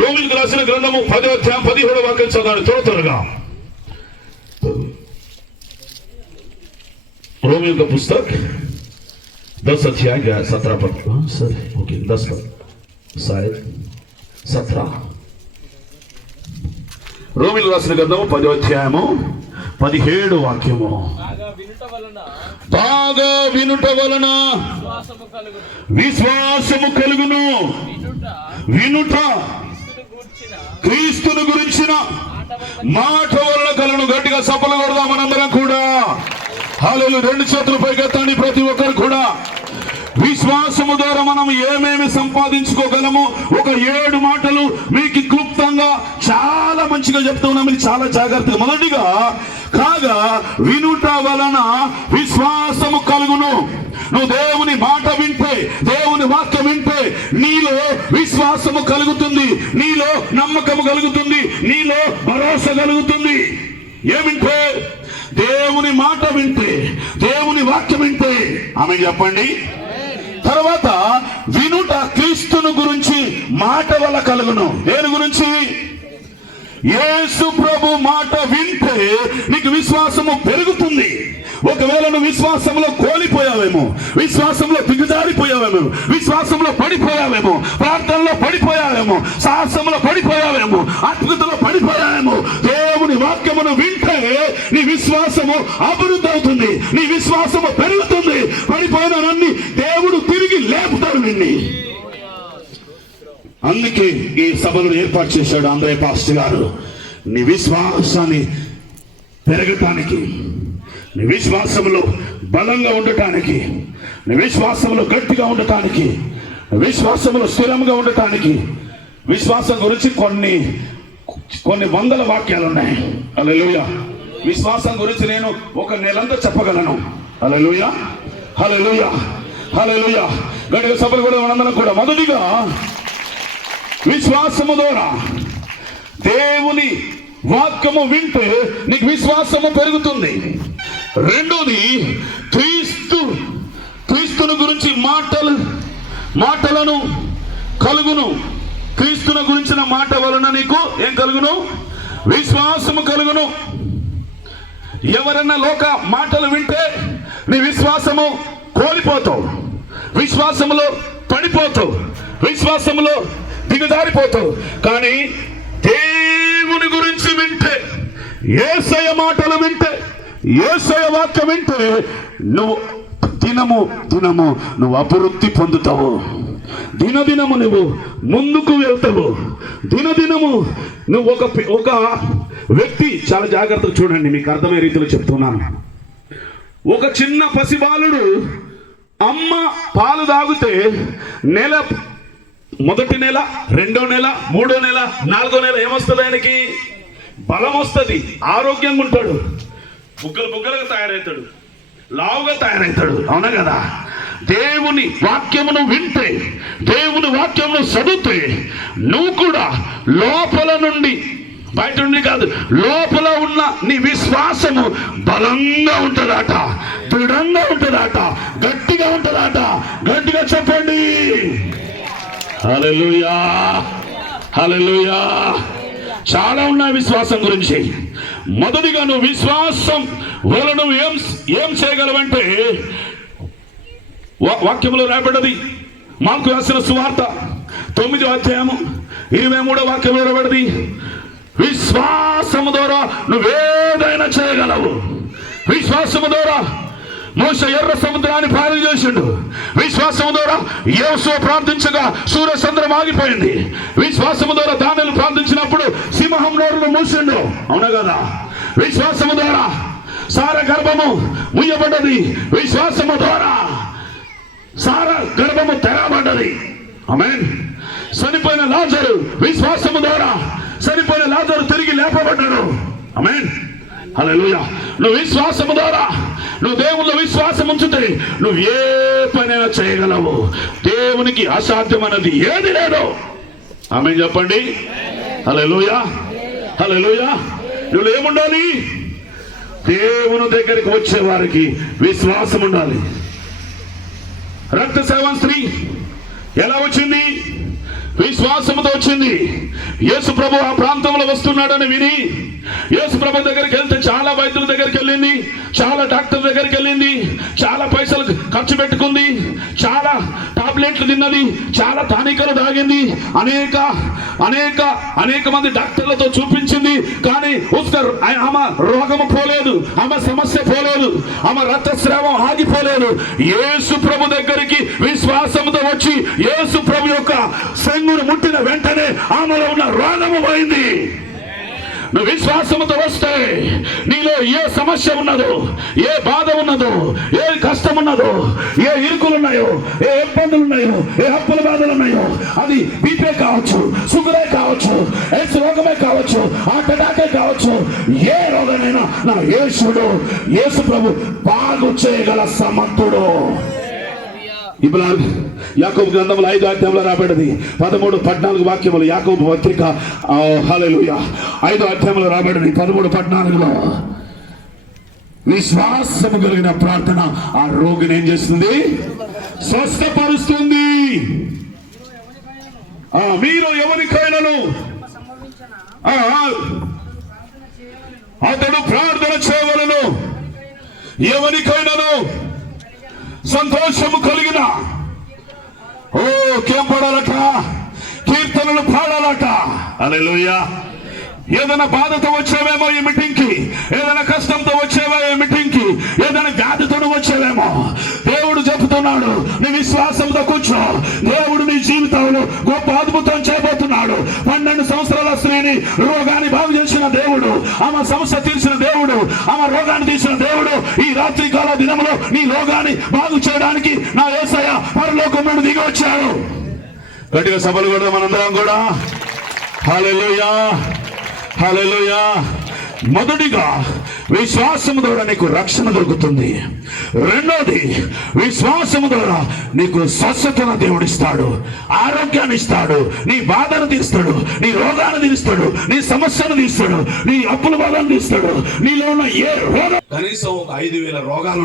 రోమీయులకు రాసిన గ్రంథము 10వ అధ్యాయం 17వ వాక్యం చదవండి త్వరగా. रोमियो का पुस्तक 10 अध्याय 17 पद, सर ओके 10 पद शायद 17. రోమియోలకు రాసిన గ్రంథము 10వ అధ్యాయము 17వ వాక్యము. బాగా వినుట వలన విశ్వాసము కలుగును. వినుట క్రీస్తును గురించిన మాట వలన కలుగును. గట్టిగా సపలు కొడదాం మనందరం కూడా. హల్లెలూయా. రెండు చేతులు పైకెత్తండి ప్రతి ఒక్కరు కూడా. విశ్వాసము ద్వారా మనం ఏమేమి సంపాదించుకోగలము ఒక 7 మాటలు మీకు క్లుప్తంగా చాలా మంచిగా చెప్తున్నా, మీరు చాలా జాగ్రత్తగా. మొదటిగా కాగా వినుట వలన విశ్వాసము కలుగును. నువ్వు దేవుని మాట వింటే, దేవుని వాక్యం వింటే నీలో విశ్వాసము కలుగుతుంది, నీలో నమ్మకము కలుగుతుంది, నీలో భరోసా కలుగుతుంది. ఏమింటే దేవుని మాట వింటే, దేవుని వాక్యం వింటే. ఆమె చెప్పండి. తర్వాత వినుట క్రీస్తును గురించి మాట వల్ల కలుగును. దేని గురించి? యేసు ప్రభు మాట వింటే నీకు విశ్వాసము పెరుగుతుంది. ఒకవేళ నువ్వు విశ్వాసంలో కోల్పోయావేమో, విశ్వాసంలో దిగజారిపోయావేమో, విశ్వాసంలో పడిపోయావేమో, ప్రార్థనలో పడిపోయావేమో, సాహసంలో పడిపోయావేమో, ఆత్మీయతలో పడిపోయావేమో, దేవుని వాక్యమును వింటే నీ విశ్వాసము అభివృద్ధి అవుతుంది, నీ విశ్వాసము పెరుగుతుంది. పడిపోయినన్ని దేవుడు తిరిగి లేపుతాడు నిన్ను. అందుకే ఈ సభను ఏర్పాటు చేశాడు ఆంధ్రయ్య పాస్టర్ గారు. నీ విశ్వాసాన్ని పెరగటానికి, నీ విశ్వాసంలో బలంగా ఉండటానికి, నీ విశ్వాసంలో గట్టిగా ఉండటానికి, విశ్వాసంలో స్థిరంగా ఉండటానికి. విశ్వాసం గురించి కొన్ని వందల వాక్యాలు ఉన్నాయి. హల్లెలూయా. విశ్వాసం గురించి నేను ఒక నెలంతా చెప్పగలను. హల్లెలూయా, హల్లెలూయా, హల్లెలూయా. గట్టిగా సభలు కూడా మనందరం కూడా. మొదటిగా విశ్వాసము ద్వారా దేవుని వాక్యము వింటే నీకు విశ్వాసము పెరుగుతుంది. రెండోది క్రీస్తును గురించి మాటలను కలుగును. క్రీస్తును గురించిన మాట వలన నీకు ఏం కలుగును? విశ్వాసము కలుగును. ఎవరన్నా లోక మాటలు వింటే నీ విశ్వాసము కోల్పోతావు, విశ్వాసములో పడిపోతావు, విశ్వాసములో దిగజారిపోతావు. కానీ దేవుని గురించి వింటే, యేసయ్య మాటలు వింటే, యేసయ్య వాక్యం వింటే నువ్వు దినము నువ్వు అభివృద్ధి పొందుతావు. దినదినము నువ్వు ముందుకు వెళ్తావు. దినదినము నువ్వు ఒక వ్యక్తి, చాలా జాగ్రత్తగా చూడండి, మీకు అర్థమయ్యే రీతిలో చెప్తున్నాను. ఒక చిన్న పసిబాలుడు అమ్మ పాలు తాగితే మొదటి నెల, 2వ నెల, 3వ నెల, 4వ నెల ఏమొస్తుంది? ఆయనకి బలం వస్తుంది, ఆరోగ్యంగా ఉంటాడు, బుగ్గలుగా తయారవుతాడు, లావుగా తయారవుతాడు. అవునా కదా? దేవుని వాక్యమును వింటే, దేవుని వాక్యమును చదివితే నువ్వు కూడా లోపల నుండి, బయట నుండి కాదు, లోపల ఉన్న నీ విశ్వాసము బలంగా ఉంటుందట, దృఢంగా ఉంటుందట, గట్టిగా ఉంటుందట. గట్టిగా చెప్పండి. హల్లెలూయా, హల్లెలూయా. చాలా ఉన్నాయి విశ్వాసం గురించి. మొదటిగా నువ్వు విశ్వాసం వల్ల నువ్వు ఏం చేయగలవంటే, వాక్యంలో రాబడ్డది. మార్కు రాసిన సువార్త 9వ అధ్యాయము 23వ వాక్యంలో రాబడ్డది. విశ్వాసము ద్వారా నువ్వేదైనా చేయగలవు. విశ్వాసము ద్వారా మోషే ఎర్ర సముద్రాన్ని పారు చేసిండు. విశ్వాసము ద్వారా యేసు ప్రార్థించగా సూర్య చంద్రం ఆగిపోయింది. విశ్వాసము ద్వారా దానియేలు ప్రార్థించినప్పుడు సింహం నోరును మూసిండు. అవునా కదా? విశ్వాసము ద్వారా సార గర్భము ముయ్యబడ్డది. విశ్వాసము ద్వారా సార గర్భము తెరవబడ్డది. ఆమేన్. చనిపోయిన లాజరు విశ్వాసము ద్వారా చనిపోయిన లాజరు తిరిగి లేపబడ్డాడు. ఆమేన్, హల్లెలూయా. నువ్వు విశ్వాసము ద్వారా, నువ్వు దేవుల్లో విశ్వాసం ఉంచితే నువ్వు ఏ పనైనా చేయగలవు. దేవునికి అసాధ్యమైనది ఏది లేదు. ఆమేన్ చెప్పండి. హల్లెలూయా, హల్లెలూయా. నువ్వు ఏముండాలి? దేవుని దగ్గరికి వచ్చే వారికి విశ్వాసం ఉండాలి. రక్తస్రావం స్త్రీ ఎలా వచ్చింది? విశ్వాసంతో వచ్చింది. యేసు ప్రభు ఆ ప్రాంతంలో వస్తున్నాడని విని యేసు ప్రభు దగ్గరికి వెళ్తే చాలా వైద్యుల దగ్గరికి వెళ్ళింది, చాలా డాక్టర్ దగ్గరికి వెళ్ళింది, చాలా పైసలు ఖర్చు పెట్టుకుంది, చాలా టాబ్లెట్లు తిన్నది, చాలా టానికలు తాగింది, అనేక అనేక అనేక మంది డాక్టర్లతో చూపించింది. కానీ ఆమె రోగము పోలేదు, ఆమె సమస్య పోలేదు, ఆమె రక్తస్రావం ఆగిపోలేదు. యేసు ప్రభు దగ్గరికి విశ్వాసంతో వచ్చి యేసు ప్రభు యొక్క సంగును ముట్టిన వెంటనే ఆమెలో ఉన్న రోగము పోయింది. నువ్వు విశ్వాసంతో వస్తే నీలో ఏ సమస్య ఉన్నదో, ఏ బాధ ఉన్నదో, ఏ కష్టం ఉన్నదో, ఏ ఇరుకులు ఉన్నాయో, ఏ ఇబ్బందులు ఉన్నాయో, ఏ అప్పుల బాధలు ఉన్నాయో, అది బీపీ కావచ్చు, షుగరే కావచ్చు, ఎయిడ్స్ రోగమే కావచ్చు, హార్ట్ అటాకే కావచ్చు, ఏ రోగమైనా నా యేసు ప్రభు బాగు చేయగల సమర్థుడు. ఇప్పుడు యాకోబు గ్రంథంలో 5వ అధ్యాయంలో రాబడ్డది 13-14 వాక్యములు. యాకోబు పత్రిక హల్లెలూయా 5వ అధ్యాయంలో రాబడ్డది 13-14లో. విశ్వాసము కలిగిన ప్రార్థన ఆ రోగిని ఏం చేస్తుంది? స్వస్థపరుస్తుంది. మీరు ఎవరికైనాను అతడు ప్రార్థన చేయవలెను, ఎవరికైనాను సంతోషము కలిగిన కేం పడాలట, కీర్తనలు పాడాలట. హల్లెలూయా. ఏదైనా బాధతో వచ్చేవేమో ఈ మీటింగ్ కి, ఏదైనా కష్టంతో వచ్చేవో ఈ మీటింగ్ కి, ఏదైనా వ్యాధితో వచ్చేవేమో, దేవుడు చెబుతున్నాడు నీ విశ్వాసంతో కూర్చో. దేవుడు నీ జీవితంలో గొప్ప అద్భుతం చేయబోతున్నాడు. 12 సంవత్సరాల స్త్రీని రోగాన్ని బాగు చేసిన దేవుడు, ఆమె సమస్య తీర్చిన దేవుడు, ఆమె రోగాన్ని తీసిన దేవుడు ఈ రాత్రి కాల దినంలో నీ రోగాన్ని బాగు చేయడానికి నా యేసయ్య పరలోకం నుండి దిగి వచ్చాడు. గట్టిగా సభలు కూడా మనందరం కూడా హల్లెలూయా హల్లెలూయా. మొదటిగా విశ్వాసము ద్వారా నీకు రక్షణ దొరుకుతుంది. రెండోది విశ్వాసము ద్వారా నీకు స్వస్థతను దేవుడిస్తాడు, ఆరోగ్యాన్ని ఇస్తాడు, నీ బాధను తీస్తాడు, నీ రోగాన్ని తీస్తాడు, నీ సమస్యను తీస్తాడు, నీ అప్పుల బాధను తీస్తాడు. నీలో ఉన్న ఏ రోగం కనీసం 5,000 రోగాలు